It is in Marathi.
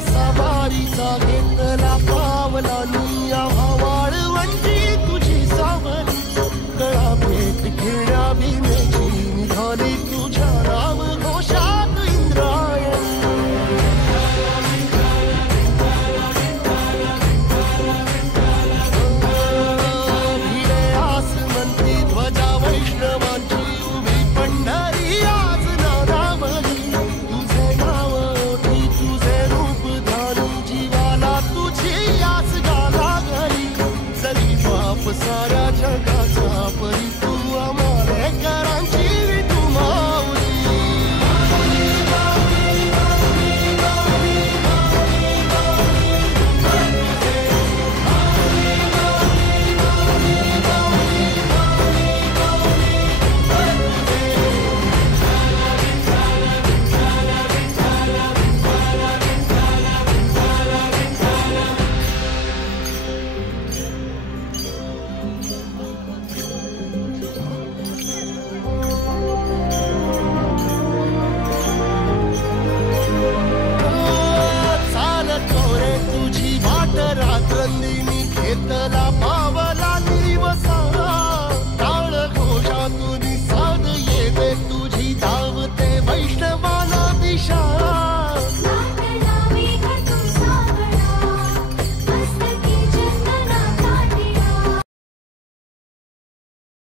सवारीचा घेतला पावला निया वाळवंटी तुझी सावली कळा भेट घेण्या भीमेची निघाली तुझ्या राम घोषात इंद्रायणी भिडे आसमंती ध्वजा वैष्णवांची उभी पंढरी आज नादावली तुझे नाव ओठी तुझे रूप जीवाला तुझी आस गाला गली जरी बाप सारा